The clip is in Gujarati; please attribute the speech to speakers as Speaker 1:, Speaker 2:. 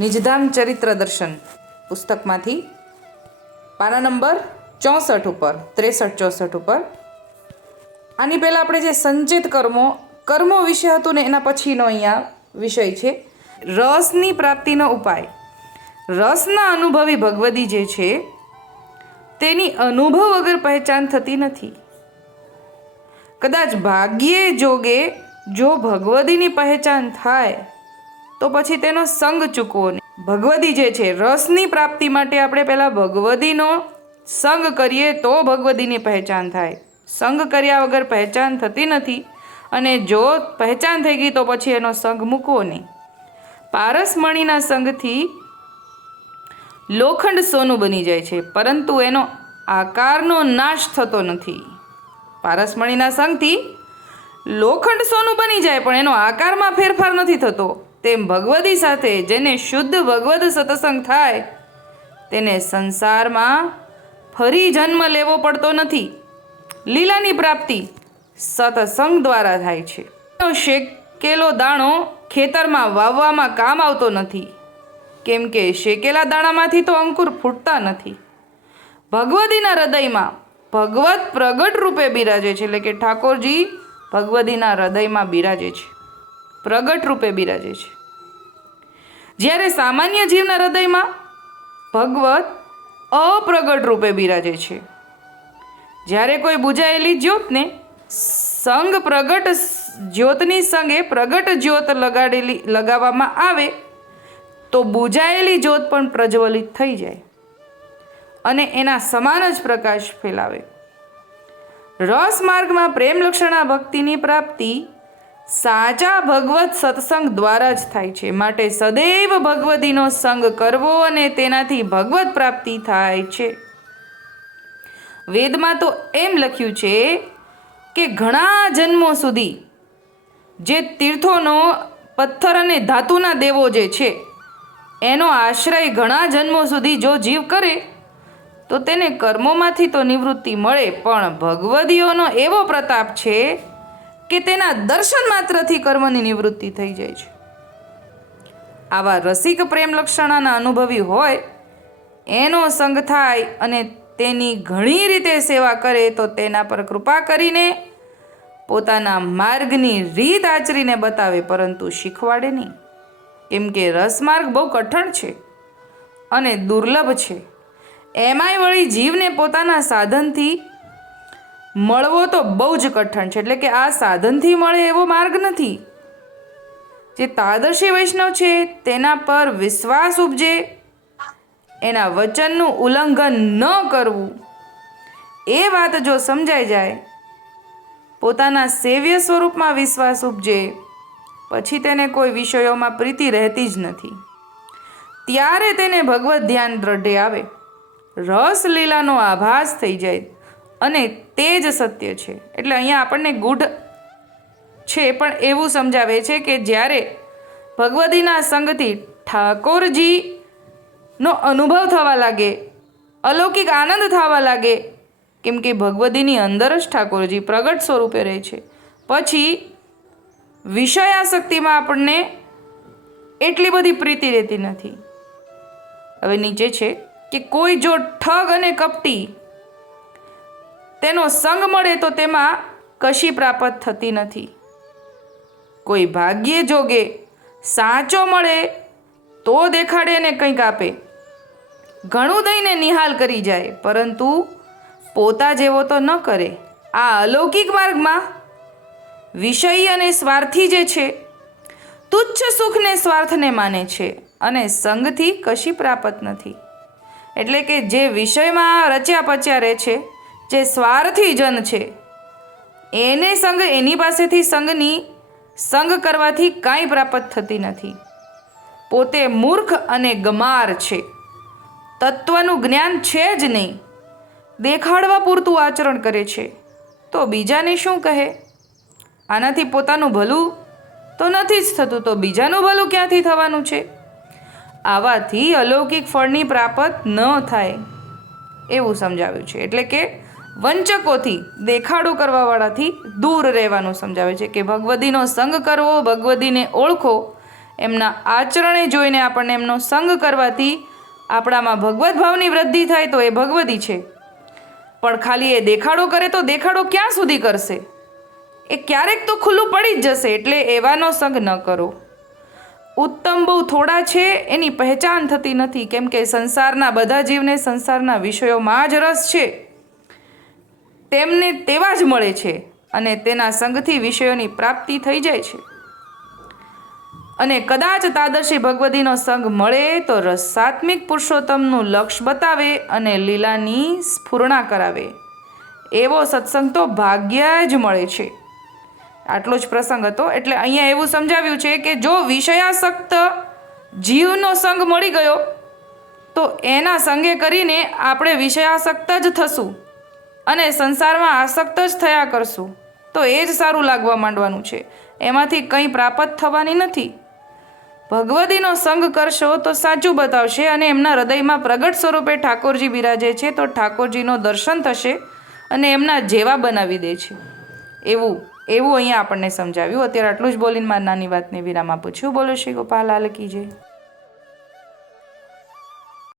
Speaker 1: નિજધામ ચરિત્ર દર્શન પુસ્તકમાંથી. પાના નંબર ચોસઠ ઉપર, ત્રેસઠ ચોસઠ ઉપર. આની પહેલાં આપણે જે સંચિત કર્મો કર્મો વિશે હતું ને એના પછીનો અહીંયા વિષય છે. રસની પ્રાપ્તિનો ઉપાય. રસના અનુભવી ભગવદી જે છે, તેની અનુભવ વગર પહેચાન થતી નથી. કદાચ ભાગ્યે જોગે જો ભગવદીની પહેચાન થાય તો પછી તેનો સંગ ચૂકવો નહીં ભગવદી જે છે, રસની પ્રાપ્તિ માટે આપણે પહેલાં ભગવદીનો સંગ કરીએ તો ભગવદીની પહેચાન થાય. સંગ કર્યા વગર પહેચાન થતી નથી અને જો પહેચાન થઈ ગઈ તો પછી એનો સંગ મૂકવો નહીં. પારસમણીના સંગથી લોખંડ સોનું બની જાય છે, પરંતુ એનો આકારનો નાશ થતો નથી. પારસમણીના સંગથી લોખંડ સોનું બની જાય, પણ એનો આકારમાં ફેરફાર નથી થતો. તેમ ભગવદી સાથે જેને શુદ્ધ ભગવદ સત્સંગ થાય, તેને સંસારમાં ફરી જન્મ લેવો પડતો નથી. લીલાની પ્રાપ્તિ સત્સંગ દ્વારા થાય છે. શેકેલો દાણો ખેતરમાં વાવવામાં કામ આવતો નથી, કેમ કે શેકેલા દાણામાંથી તો અંકુર ફૂટતા નથી. ભગવદીના હૃદયમાં ભગવત પ્રગટ રૂપે બિરાજે છે, એટલે કે ઠાકોરજી ભગવદીના હૃદયમાં બિરાજે છે. પ્રગટ રૂપે બિરાજે છે. જ્યારે સામાન્ય જીવના હૃદયમાં ભગવત અપ્રગટ રૂપે બિરાજે છે. જ્યારે કોઈ બુજાયેલી જ્યોતને સંગ પ્રગટ જ્યોતની સંગે પ્રગટ જ્યોત લગાડેલી, લગાવવામાં આવે, તો બુજાયેલી જ્યોત પણ પ્રજ્વલિત થઈ જાય અને એના સમાન જ પ્રકાશ ફેલાવે. રસ માર્ગમાં પ્રેમ લક્ષણા ભક્તિની પ્રાપ્તિ સાચા ભગવત સત્સંગ દ્વારા જ થાય છે. માટે સદૈવ ભગવતીનો સંગ કરવો અને તેનાથી ભગવત પ્રાપ્તિ થાય છે. વેદમાં તો એમ લખ્યું છે કે ઘણા જન્મો સુધી જે તીર્થોનો, પથ્થર અને ધાતુના દેવો જે છે, એનો આશ્રય ઘણા જન્મો સુધી જો જીવ કરે, તો તેને કર્મોમાંથી તો નિવૃત્તિ મળે. પણ ભગવદીઓનો એવો પ્રતાપ છે કે તેના દર્શન માત્રથી કર્મની નિવૃત્તિ થઈ જાય છે. આવા રસિક પ્રેમ લક્ષણાના અનુભવી હોય, એનો સંગ થાય અને તેની ઘણી રીતે સેવા કરે તો તેના પર કૃપા કરીને પોતાના માર્ગની રીત આચરીને બતાવે, પરંતુ શીખવાડે નહીં. કેમ કે રસમાર્ગ બહુ કઠણ છે અને દુર્લભ છે. એમાંય વળી જીવને પોતાના સાધનથી મળવો તો બહુ જ કઠણ છે, એટલે કે આ સાધનથી મળે એવો માર્ગ નથી. જે તાદર્શી વૈષ્ણવ છે, તેના પર વિશ્વાસ ઉપજે, એના વચનનું ઉલ્લંઘન ન કરવું. એ વાત જો સમજાઈ જાય, પોતાના સેવ્ય સ્વરૂપમાં વિશ્વાસ ઉપજે, પછી તેને કોઈ વિષયોમાં પ્રીતિ રહેતી જ નથી. ત્યારે તેને ભગવત ધ્યાન દ્રઢે આવે. રસ લીલાનો આભાસ થઈ જાય. અને તે જ સત્ય છે. એટલે અહીંયા આપણને ગુઢ છે, પણ એવું સમજાવે છે કે જ્યારે ભગવદીના સંગથી ઠાકોરજીનો અનુભવ થવા લાગે, અલૌકિક આનંદ થવા લાગે, કેમ કે ભગવદીની અંદર જ ઠાકોરજી પ્રગટ સ્વરૂપે રહે છે. પછી વિષયાસક્તિમાં આપણને એટલી બધી પ્રીતિ રહેતી નથી. હવે નીચે છે કે કોઈ જો ઠગ અને કપટી તેનો સંગ મળે તો તેમાં કશી પ્રાપ્ત થતી નથી. કોઈ ભાગ્યે જોગે, સાચો મળે, તો દેખાડે ને કંઈક આપે. ઘણું દઈને નિહાલ કરી જાય, પરંતુ પોતા જેવો તો ન કરે. આ અલૌકિક માર્ગમાં વિષય અને સ્વાર્થી જે છે, તુચ્છ સુખને સ્વાર્થને માને છે અને સંગથી કશી પ્રાપ્ત નથી. એટલે કે જે વિષયમાં રચ્યા પચ્યા રહે છે જે સ્વાર્થી જન છે, એને સંગ એની પાસેથી સંગની સંગ કરવાથી કાંઈ પ્રાપ્ત થતી નથી. પોતે મૂર્ખ અને ગમાર છે. તત્વનું જ્ઞાન છે જ નહીં. દેખાડવા પૂરતું આચરણ કરે છે. તો બીજાને શું કહે? આનાથી પોતાનું ભલું તો નથી જ થતું, તો બીજાનું ભલું ક્યાંથી થવાનું છે? આવાથી અલૌકિક ફળની પ્રાપ્ત ન થાય. એવું સમજાવ્યું છે. એટલે કે વંચકોથી દેખાડો કરવાવાળાથી દૂર રહેવાનું સમજાવે છે કે ભગવદીનો સંગ કરવો, ભગવદીને ઓળખો, એમના આચરણે જોઈને આપણને એમનો સંગ કરવાથી આપણામાં ભગવદ્ ભાવની વૃદ્ધિ થાય તો એ ભગવદી છે. પણ ખાલી એ દેખાડો કરે તો દેખાડો ક્યાં સુધી કરશે? એ ક્યારેક તો ખુલ્લું પડી જ જશે એટલે એવાનો સંગ ન કરો. ઉત્તમ બહુ થોડા છે, એની પહેચાન થતી નથી. કેમ કે સંસારના બધા જીવને સંસારના વિષયોમાં જ રસ છે. તેમને તેવા જ મળે છે અને તેના સંગથી વિષયોની પ્રાપ્તિ થઈ જાય છે. અને કદાચ તાદર્શી ભગવતીનો સંગ મળે તો રસાત્મિક પુરુષોત્તમનું લક્ષ્ય બતાવે અને લીલાની સ્ફૂર્ણા કરાવે. એવો સત્સંગ તો ભાગ્ય જ મળે છે. આટલો જ પ્રસંગ હતો એટલે અહીંયા એવું સમજાવ્યું છે કે જો વિષયાસક્ત જીવનો સંગ મળી ગયો, તો એના સંગે કરીને આપણે વિષયાસક્ત જ થશું. અને સંસારમાં આસક્ત જ થયા કરશું, તો એ જ સારું લાગવા માંડવાનું છે. એમાંથી કંઈ પ્રાપ્ત થવાની નથી. ભગવદીનો સંગ કરશો તો સાચું બતાવશે અને એમના હૃદયમાં પ્રગટ સ્વરૂપે ઠાકોરજી બિરાજે છે, તો ઠાકોરજીનો દર્શન થશે અને એમના જેવા બનાવી દે છે. એવું એવું અહીંયા આપણને સમજાવ્યું. અત્યારે આટલું જ બોલીને મારી નાની વાતને વિરામ આપું છું. બોલો શ્રી ગોપાલ લાલ કી જય.